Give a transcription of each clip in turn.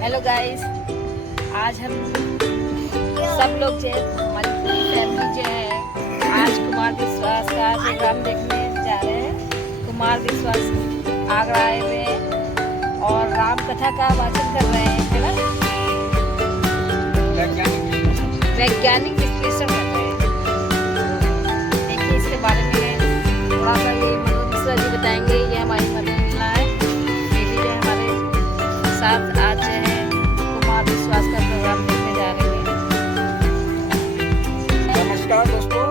Hello guys, आज हम सब लोग जो हमारी पूरी फैमिली जो है आज कुमार विश्वास का प्रोग्राम देखने जा रहे हैं। कुमार विश्वास आगरा आए हुए हैं और राम कथा का वाचन कर रहे हैं, है ना? वैज्ञानिक विश्लेषण कर रहे हैं। देखिए इसके बारे में थोड़ा सा ये मनोज मिश्रा जी बताएंगे। ये हमारी मदर है, ये भी जो है हमारे साथ आज है कुमार विश्वास का प्रोग्राम देखने जा रहे हैं। नमस्कार दोस्तों,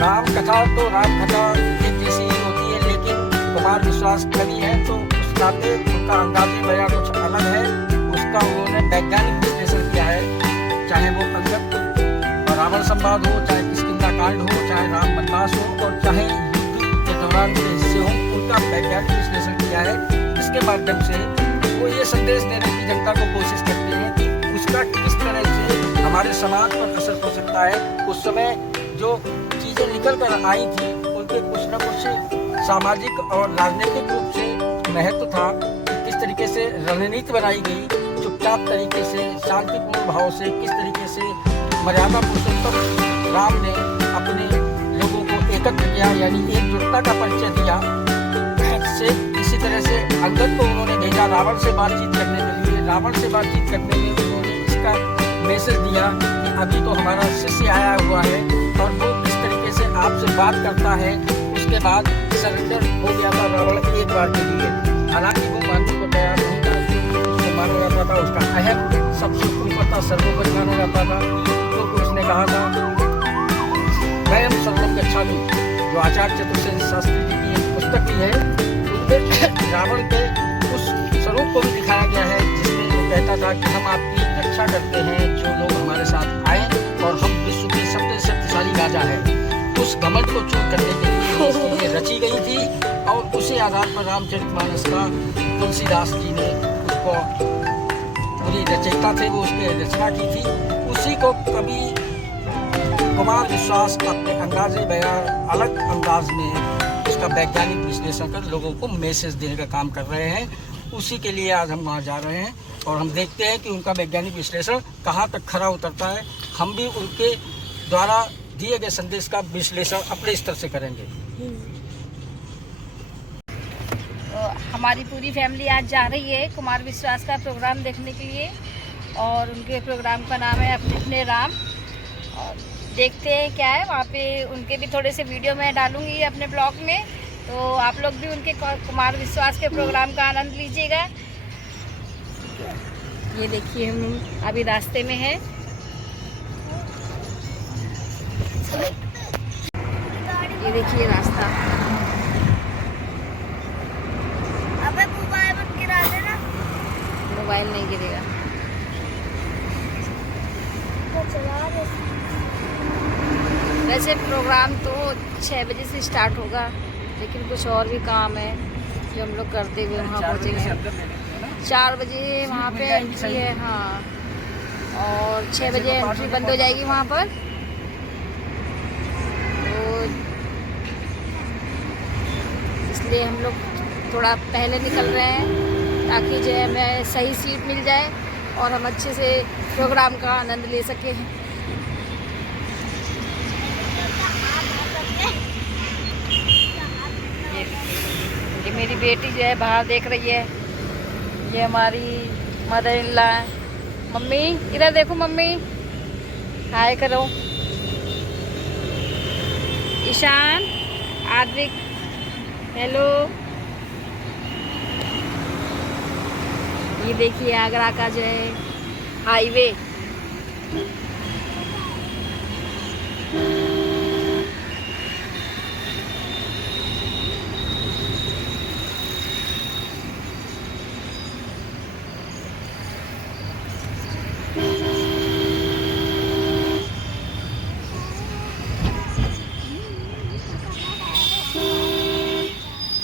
राम कथा तो राम कथा एक जैसी ही होती है, लेकिन कुमार विश्वास कवि है तो उस नाते उनका अंदाज़े बयां कुछ अलग है। उसका उन्होंने वैज्ञानिक विश्लेषण किया है, चाहे वो अंगद और रावण संवाद हो, चाहे किष्किंधा कांड हो, चाहे राम वनवास हो और चाहे युद्ध के दौरान के हिस्से हो, उनका वैज्ञानिक विश्लेषण किया है। इसके माध्यम से वो ये संदेश देने की जनता को कोशिश करते हैं कि उसका किस तरह से हमारे समाज पर असर हो सकता है। उस समय जो चीज़ें निकल कर आई थी उनके कुछ न कुछ सामाजिक और राजनीतिक रूप से महत्व था। किस तरीके से रणनीति बनाई गई, चुपचाप तरीके से, शांतिपूर्ण भाव से, किस तरीके से मर्यादा पुरुषोत्तम राम ने अपने लोगों को एकत्र किया, यानी एकजुटता का परिचय दिया। से इसी तरह से अंगद को उन्होंने भेजा रावण से बातचीत करने के लिए। रावण से बातचीत करने में उन्होंने इसका मैसेज दिया कि अभी तो हमारा शिष्य आया हुआ है और वो किस तरीके से आपसे बात करता है। उसके बाद सरेंडर हो गया था रावण एक बार के लिए। हालांकि वो मानने को तैयार नहीं था, उसको माना जाता था उसका अहम सबसे ऊपर था, सर्वोपरि माना जाता था। तो उसने कहा था वयम शरणम गच्छामि, जो आचार्य चतुर्सेन शास्त्री जी की एक पुस्तक भी है। रावण के उस स्वरूप को भी दिखाया गया है जिसमें वो कहता था कि हम आपकी रक्षा करते हैं, जो लोग हमारे साथ आए, और हम विश्व के सबसे शक्तिशाली राजा हैं। उस घमंड को चूर करने के लिए ये रची गई थी और उसी आधार पर रामचरितमानस का तुलसीदास जी ने उसको, पूरी रचयिता थे वो, उसकी रचना की थी। उसी को कवि कुमार विश्वास अपने अंदाजे बयान अलग अंदाज में उसका वैज्ञानिक विश्लेषण कर लोगों को मैसेज देने का काम कर रहे हैं। उसी के लिए आज हम वहाँ जा रहे हैं और हम देखते हैं कि उनका वैज्ञानिक विश्लेषण कहाँ तक खरा उतरता है। हम भी उनके द्वारा दिए गए संदेश का विश्लेषण अपने स्तर से करेंगे। तो हमारी पूरी फैमिली आज जा रही है कुमार विश्वास का प्रोग्राम देखने के लिए और उनके प्रोग्राम का नाम है अपने अपने राम। और देखते हैं क्या है वहाँ पे। उनके भी थोड़े से वीडियो मैं डालूंगी अपने ब्लॉग में, तो आप लोग भी उनके कुमार विश्वास के प्रोग्राम का आनंद लीजिएगा। ये देखिए हम अभी रास्ते में हैं। ये देखिए रास्ता। अबे मोबाइल मत गिरा देना। मोबाइल नहीं गिरेगा। तो चला दे। वैसे प्रोग्राम तो 6 बजे से स्टार्ट होगा, लेकिन कुछ और भी काम है जो हम लोग करते हुए वहाँ पहुँचेंगे। 4 बजे वहाँ पे एंट्री है, हाँ, और 6 बजे एंट्री बंद हो जाएगी वहाँ पर। तो इसलिए हम लोग थोड़ा पहले निकल रहे हैं ताकि जो है हमें सही सीट मिल जाए और हम अच्छे से प्रोग्राम का आनंद ले सकें। ये मेरी बेटी जो है बाहर देख रही है। ये हमारी मदर इन लॉ है। मम्मी इधर देखो, मम्मी हाय करो। ईशान, आद्विक, हेलो। ये देखिए आगरा का जो है हाईवे।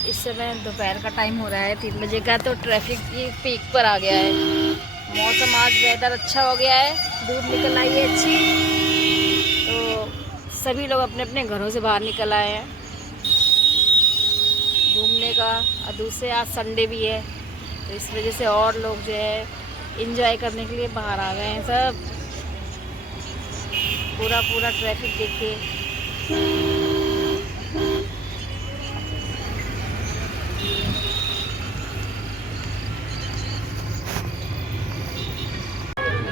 इस समय दोपहर का टाइम हो रहा है 3 बजे का, तो ट्रैफिक की पीक पर आ गया है। मौसम आज वेदर अच्छा हो गया है, धूप निकल आई है अच्छी, तो सभी लोग अपने अपने घरों से बाहर निकल आए हैं घूमने का। और दूसरे आज संडे भी है तो इस वजह से और लोग जो है एंजॉय करने के लिए बाहर आ गए हैं सब। पूरा पूरा ट्रैफिक देखिए।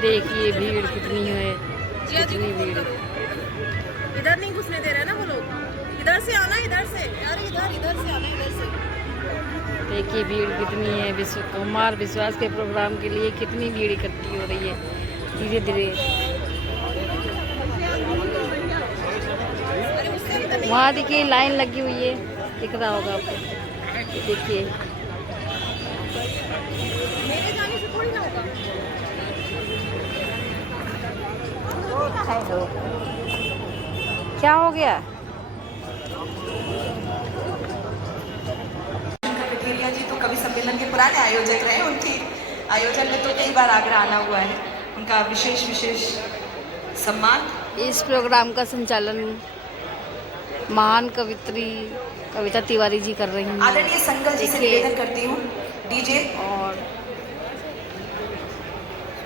देखिए भीड़ कितनी है, कितनी भीड़। इधर नहीं घुसने दे रहे ना वो लोग, इधर से आना, इधर से यार, इधर से आना, इधर से। देखिए भीड़ कितनी है। कुमार विश्वास के प्रोग्राम के लिए कितनी भीड़ इकट्ठी हो रही है धीरे धीरे। वहाँ देखिए लाइन लगी हुई है, दिख रहा होगा आपको। देखिए मेरे जाने से थोड़ी ना होगा। हेलो, क्या हो गया? कटेरिया जी तो कवि सम्मेलन के पुराने आयोजक रहे, उनके आयोजन में तो कई बार आगरा आना हुआ है। उनका विशेष सम्मान। इस प्रोग्राम का संचालन महान कवित्री कविता तिवारी जी कर रही हैं। आदरणीय संगल जी से निवेदन करती हूँ, डीजे और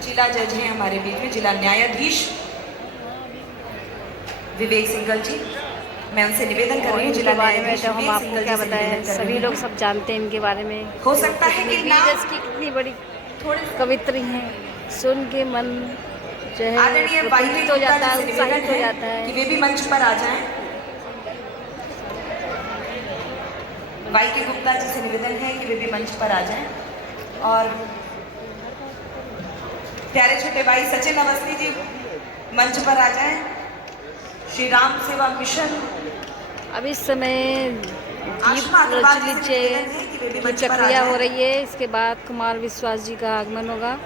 जिला जज हैं हमारे बीच में, जिला न्यायाधीश विवेक सिंगल जी, मैं उनसे निवेदन कर रही हूँ। जिला बारे में न्यायाधीश तो हम विवेक आपको सिंगल क्या जी से बताएं, निवेदन कर सभी रही लोग हूँ। सब जानते हैं इनके बारे में। हो सकता है कि कितनी नाम वीरज की कितनी बड़ी कवित्री हैं, सुन के मन जो है आदरणीय प्रफुल्लित हो जाता है, उत्साहित हो जाता कि है। वे भी मंच पर आ जाएं। वाई गुप्ता जी से निवेदन है कि वे भी मंच पर आ जाएं। और प्यारे छोटे भाई सचिन अवस्थी जी मंच पर आ जाएं। श्री राम सेवा मिशन अब इस समय दीप प्रज्वलित की प्रक्रिया हो रही है। इसके बाद कुमार विश्वास जी का आगमन होगा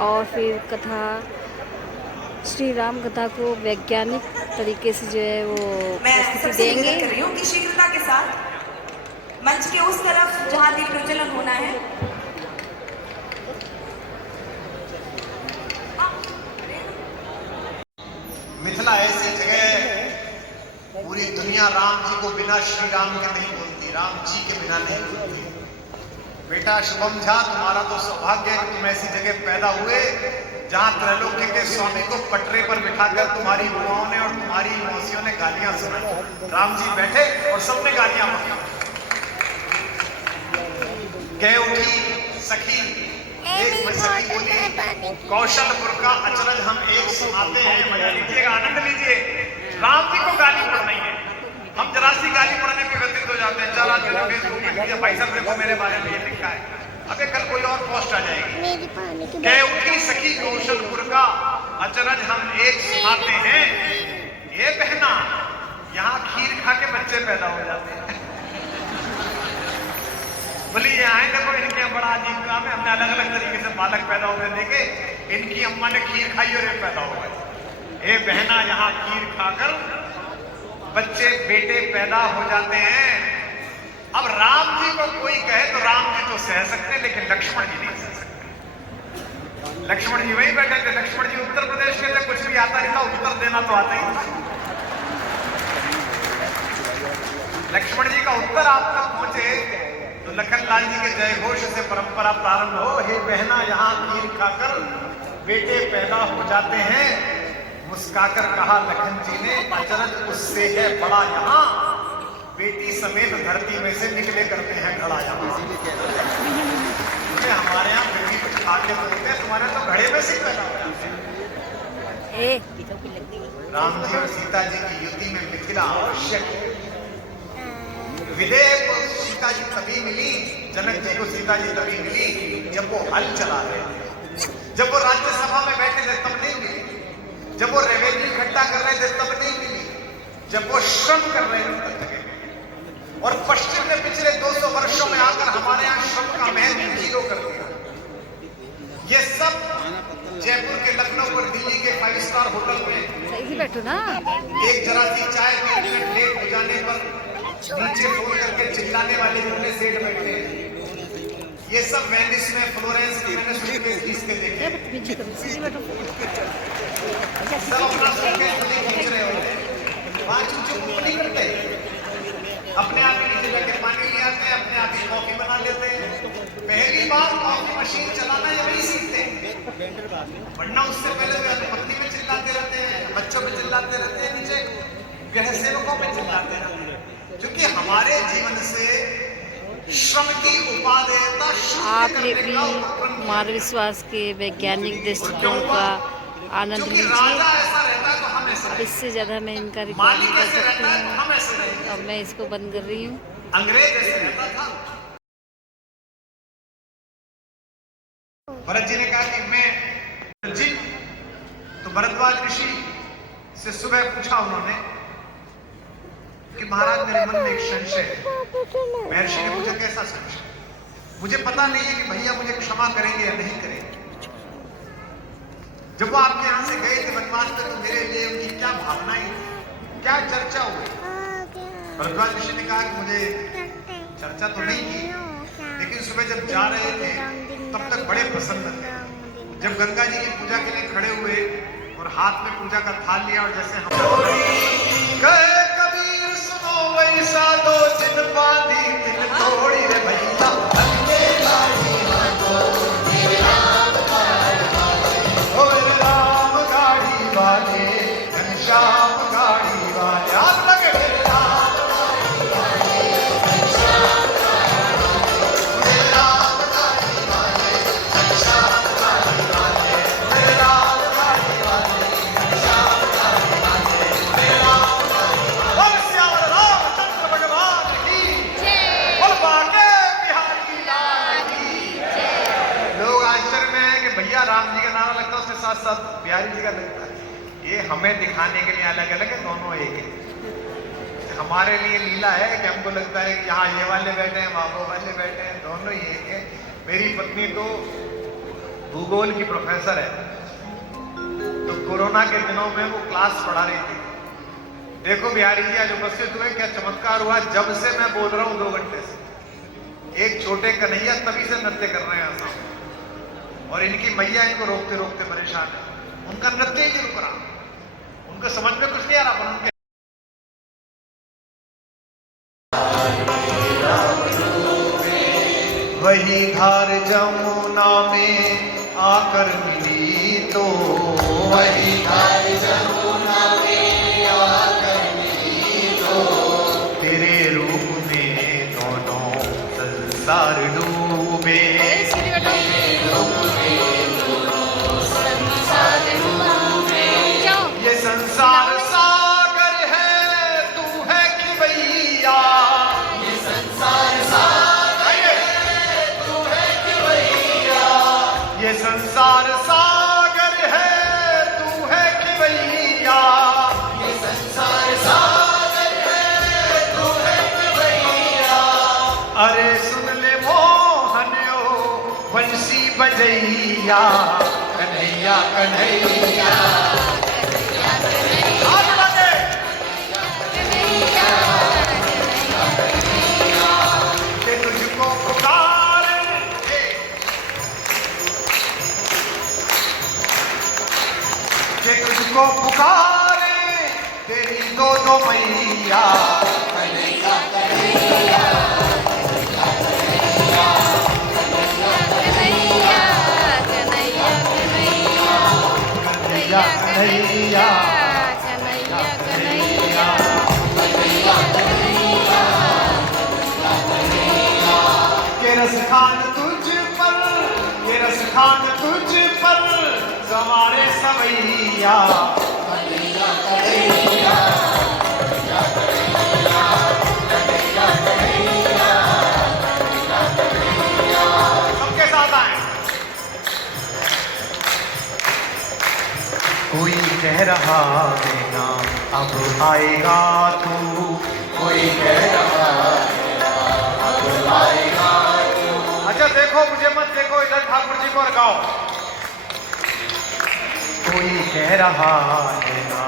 और फिर कथा, श्री राम कथा को वैज्ञानिक तरीके से जो है वो प्रस्तुति देंगे। कर रही हूँ कि शीघ्रता के साथ मंच के उस तरफ जहाँ दीप प्रज्वलन होना है, मिथिला ऐसी जगह, पूरी दुनिया राम जी को बिना श्री राम के नहीं बोलती, राम जी के बिना नहीं बोलती। बेटा शुभम झा, तुम्हारा तो सौभाग्य है कि तुम ऐसी जगह पैदा हुए जहां त्रैलोक्य के स्वामी को पटरे पर बिठाकर तुम्हारी बुआओं ने और तुम्हारी मौसियों ने गालियां सुनाई। राम जी बैठे और सबने गालियां मारी। कह उठी सखी, एक में सखी बोली, कौशलपुर का अचरज हम एक सुनाते हैं। मजा लीजिएगा, आनंद लीजिए। राम जी को गाली पड़ रही है, हम जरा सी गाली पड़ने पे व्यतीत हो जाते हैं। 4 आदमी फेसबुक पे लिखा, भाई साहब देखो मेरे बारे में ये लिखा है, अबे कल कोई और पोस्ट आ जाएगी। कह उठी सखी कौशलपुर का अचरज हम एक सुनाते हैं। ये बहना, यहाँ खीर खा के बच्चे पैदा हो जाते हैं। बोली ये आए देखो, इनके बड़ा अजीब काम है, हमने अलग अलग तरीके से बालक पैदा हुए देखे, इनकी अम्मा ने खीर खाई और ये पैदा हो गए। ए बहना, यहाँ खीर खाकर बच्चे बेटे पैदा हो जाते हैं। अब राम जी को कोई कहे तो राम जी तो सह सकते हैं, लेकिन लक्ष्मण जी नहीं सह सकते। लक्ष्मण जी वहीं बैठे थे। लक्ष्मण जी उत्तर प्रदेश के थे, कुछ भी आता नहीं था, उत्तर देना तो आता ही था। लक्ष्मण जी का उत्तर आप तक पहुंचे तो लखनलाल जी के जय घोष से परंपरा प्रारंभ हो। हे बहना, यहाँ खीर खाकर बेटे पैदा हो जाते हैं। मुस्काकर कहा लखन जी ने, अचरज उससे है बड़ा यहाँ, बेटी समेत धरती में से निकले करते हैं घड़ा यहाँ। हमारे यहाँ बेटी कुछ खा के बोलते हैं, तुम्हारे तो घड़े में से पैदा हो जाते हैं। राम जी और सीता जी की युति में मिथिला आवश्यक है। विदेह को सीता जी तभी मिली, जनक जी को सीता जी तभी मिली जब वो हल चला रहे थे, जब वो राज्यसभा में बैठे थे तब नहीं मिली, जब वो रेवेन्यू इकट्ठा कर रहे थे तब नहीं मिली, जब वो श्रम कर रहे थे तब तक। और पश्चिम ने पिछले 200 वर्षों में आकर हमारे यहाँ श्रम का महत्व 0 कर दिया। ये सब जयपुर के, लखनऊ और दिल्ली के 5 स्टार होटल में सही से बैठो ना। एक जरा सी चाय 5 मिनट लेट हो जाने पर नीचे फोन करके चिल्लाने वाले जितने सेठ बैठे हैं, ये सब वेनिस में, फ्लोरेंस में मैंने सुन के देखे। सब अपना सुनके खींच रहे होते हैं, वहां चुप नहीं करते, अपने आप के नीचे जाके पानी लिया, रहते हैं, अपने आप ही कॉफी बना लेते हैं। पहली बार कॉफी मशीन चलाना ये नहीं सीखते, वरना उससे पहले वे पत्नी में चिल्लाते रहते हैं, बच्चों में चिल्लाते रहते हैं, नीचे गृह सेवकों में चिल्लाते रहते हैं। क्योंकि हमारे जीवन से श्रम की उपादेयता आपने भी कुमार विश्वास के वैज्ञानिक दृष्टिकोण का आनंद लीजिए। राजा ऐसा रहता है तो हम ऐसे रहेंगे। इससे ज़्यादा मैं इनका रिकॉर्ड मालिक नहीं कर ऐसे सकती रहता है तो हूँ। हम ऐसे रहेंगे। अब मैं इसको बंद कर रही हूँ। अंग्रेज ऐसे रहता था। भरत जी ने कहा कि मैं जी, तो भरद्वाज ऋषि से सुबह पूछा उन्होंने कि महाराज मेरे मन में एक संशय है। महर्षि ने पूछा कैसा संशय? मुझे पता नहीं है कि भैया मुझे क्षमा करेंगे या नहीं करेंगे। जब वो आपके यहाँ से गए थे वनवास में तो मेरे लिए उनकी क्या भावनाएं थी, क्या चर्चा हुई? भरद्वाज ऋषि ने कहा कि मुझे चर्चा तो नहीं की, लेकिन सुबह जब जा रहे थे तब तक बड़े प्रसन्न थे। जब गंगा जी की पूजा के लिए खड़े हुए और हाथ में पूजा का थाल लिया और जैसे हम गए कबीर सुनो वैसा दो जिन बांधी दिल तोड़ी रे भैया राम गाड़ी वाले घनश्याम गाड़ी वाले हाथ लगे राम जी का नारा लगता है उसके साथ साथ बिहारी जी का लगता है। ये हमें दिखाने के लिए अलग अलग है, दोनों एक है। हमारे लिए लीला है कि हमको लगता है कि यहाँ ये वाले बैठे हैं, वहाँ वो वाले बैठे हैं, दोनों ही एक है। मेरी पत्नी तो भूगोल की प्रोफेसर है, तो कोरोना के दिनों में वो क्लास पढ़ा रही थी। देखो बिहारी जी आज उपस्थित हुए, क्या चमत्कार हुआ। जब से मैं बोल रहा हूँ 2 घंटे से एक छोटे कन्हैया तभी से नृत्य कर रहे हैं ऐसा, और इनकी मैया इनको रोकते रोकते परेशान है। उनका नृत्य ही नहीं रुक रहा, उनको समझ में कुछ नहीं आ रहा। पर उनके वही धार जमुना में आकर मिली तो वही धार जमुना में आकर मिली तो तेरे रूप में दोनों संसार डूबे। ये संसार सागर है, तू है खिवैया। ये संसार सागर है, तू है खिवैया। ये संसार सागर है, तू है खिवैया। ये संसार सागर है, तू है खिवैया। अरे सुन ले मोहन ओ बंसी बजैया, कन्हैया कन्हैया तुझको पुकारे, तुझको पुकारे तेरी दो मैया। कन्हैया कन्हैया कन्हैया के रस खान तुझ पर, के रस खान तुझ पर हमारे सवैया। सबके साथ आए। कोई कह रहा है ना अब आएगा तू, कोई कह रहा है ना अब आएगा तू। अच्छा देखो मुझे मत देखो, इधर ठाकुर जी को रखाओ। कोई कह रहा है ना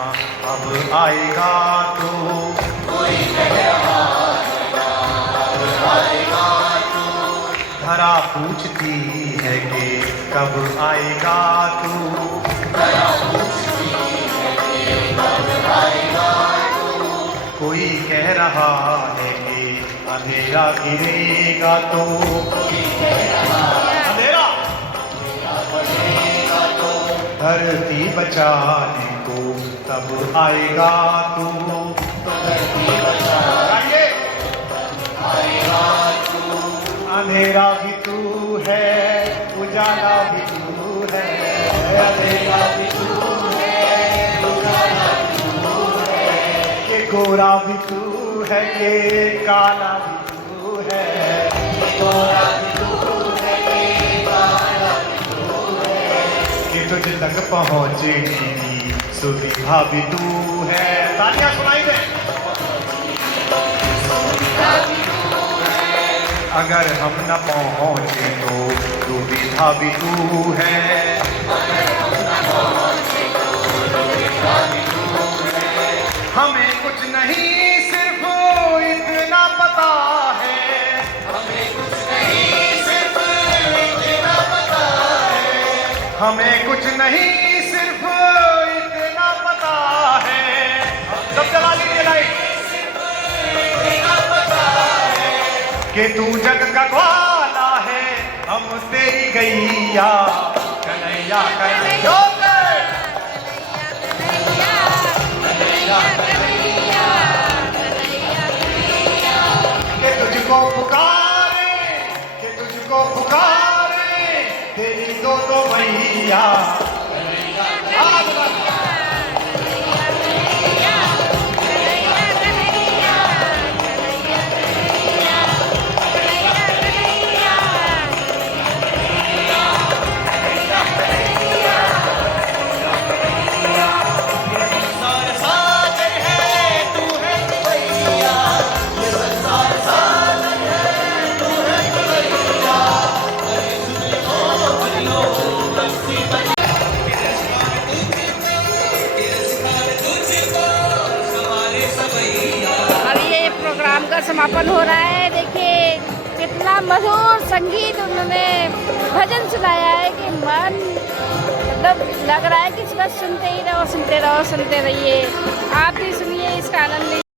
अब आएगा तू, कोई कह रहा है ना अब आएगा तू। धरा पूछती है कि कब आएगा तू, धरा पूछती है कि कब आएगा तू। कोई कह रहा है कि अंधेरा गिरेगा तो अंधेरा धरती बचाने को तब आएगा तू, आइए। अंधेरा भी तू है, उजाला भी तू है, अंधेरा भी तू है, उजाला भी तू है, के गोरा भी तू है, के काला भी तू है, के गोरा भी तू है, के काला भी तू है, कि तुझ तक पहुँचेगी सुविधा भी तू है। तालियां सुनाई दे। अगर हम न पहुँचे तो दुविधा भी तू है, हमें कुछ नहीं सिर्फ इतना पता है, हमें कुछ नहीं सिर्फ इतना पता है, हमें कुछ नहीं सिर्फ इतना पता है। सब चला लीजिए लाइट। कि तू जग का ग्वाला है, हम तेरी गैया, कन्हैया कन्हैया कि तुझको पुकारे, कि तुझको पुकारे तेरी दो मैया। समापन हो रहा है। देखिए कितना मधुर संगीत उन्होंने भजन सुनाया है कि मन मतलब लग रहा है कि बस सुनते ही रहो, सुनते रहो, सुनते रहिए। आप भी सुनिए, इसका आनंद लीजिए।